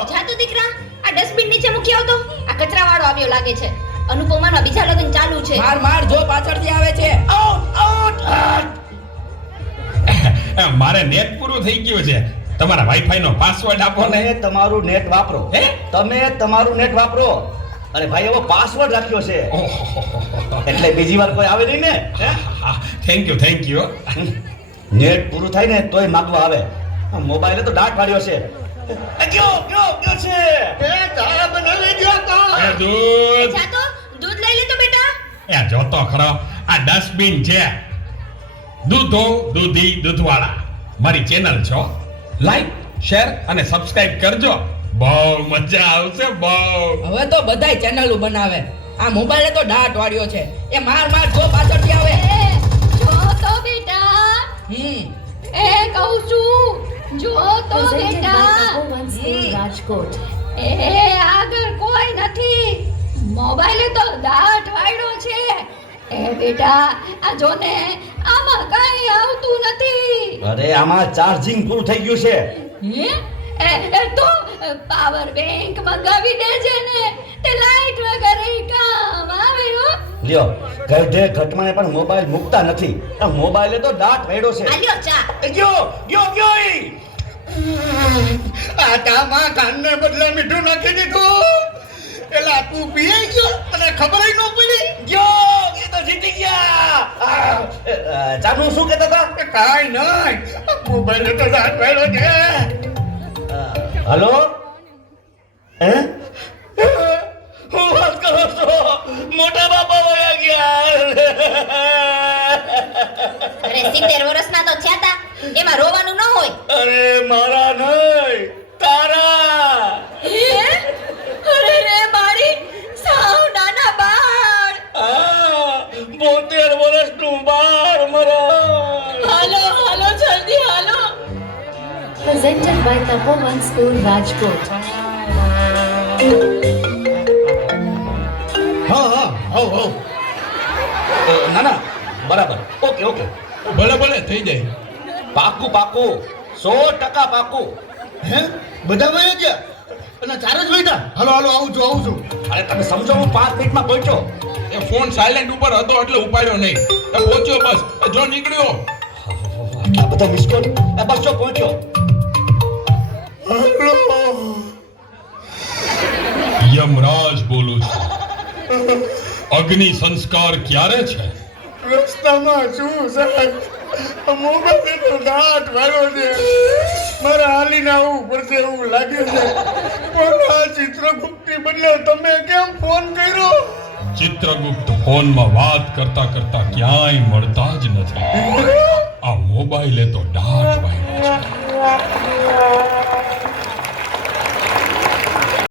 જાતો દીકરા આ ડસ્ટબિન નીચે મૂકી આવતો. આ કચરાવાળો આવ્યો લાગે છે. અનુપમાના બીજા લગ્ન ચાલુ છે. માર માર જો પાછળથી આવે છે. મારે નેટ પૂરું થઈ ગયું છે. તમારા વાઈફાઈ નો પાસવર્ડ આપો ને. તમે તમારું નેટ વાપરો. તમે તમારું નેટ વાપરો. અરે ભાઈ એવો પાસવર્ડ રાખ્યો છે એટલે બીજી વાર કોઈ આવે નહીં ને. Thank you. નેટ પૂરું થાય ને તોય માંગવા આવે. મોબાઈલે તો દાટ વાળ્યો છે. કયો છે એ તારા બનાવી ગયો તો દૂધ જાતો દૂધ લઈ લે તો બેટા. એ જોતો ખરો આ ડસ્ટબિન છે. દૂધો દૂધી દૂધવાળા મારી ચેનલ છો. લાઈક શેર અને સબસ્ક્રાઇબ કરજો. બહુ મજા આવશે બહુ. હવે તો બધાય ચેનલો બનાવે. આ મોબાઈલે તો દાટ વાળ્યો છે. એ માર માર જો પાછળથી આવે. જો તો બેટા એ કહું છું જો તો બેટા. રાજકોટ એ આગળ કોઈ નથી. મોબાઈલે તો દાટ વાળ્યો છે. એ બેટા આ જો ને આમાં કઈ આવતું નથી. અરે આમાં ચાર્જિંગ પૂરું થઈ ગયું છે. એ તો પાવર બેંક મંગાવી દેજે ને. તે લાઈટ વગર કામ આવે હો. લ્યો ગઢે ઘટમાને પણ મોબાઈલ મૂકતા નથી. આ મોબાઈલે તો દાટ વાળ્યો છે. આલ્યો ચા. ગયો ઈ આ તામાં કાનને બદલે મીઠું નાખી દીધું. એલા તું પી ગયો અને ખબર ન પડી. ગયો એ તો જીતી ગયા. જાનું શું કહેતા હતા? કાઈ નહીં મોબાઈલ તો દાટ વાળ્યો છે. હલો હે હું વાત કરો છો? મોટા બાપા વયા ગયા. અરે 70 વર્ષના તો થયા તા. એમાં રોવાનું ન હોય. અરે મારા નહીં તારા. અરે રે મારી સાવ નાના બાળ. 72 વર્ષનું બાળ મરા. હાલો જલ્દી હાલો. presented by Tapovan School Rajkot ના બરાબર ઓકે ભલે થઈ જાય. પાકું 100% પાકું. હે બધા વયા ગયા અને ચાર જ વૈતા. હાલો આવું છું. અરે તમે સમજો હું 5 મિનિટમાં પહોંચ્યો. એ ફોન સાયલેન્ટ ઉપર હતો એટલે ઉપાડ્યો નહીં. એ પહોંચ્યો બસ. જો નીકળ્યો. આ બધા મિસ કોલ બસ જો પહોંચ્યો. યમરાજ બોલું છું. અગ્નિ સંસ્કાર ક્યારે છે? રસ્તામાં શું સાહેબ મોબાઈલ તો દાટ વાળ્યો છે. મારે હાલીને આવવું પડશે એવું લાગે છે. પણ આ ચિત્રગુપ્તની બદલે તમે કેમ ફોન કર્યો? ચિત્રગુપ્ત ફોનમાં વાત કરતા ક્યાંય મળતા જ નથી. આ મોબાઈલે તો દાટ વાળ્યો છે.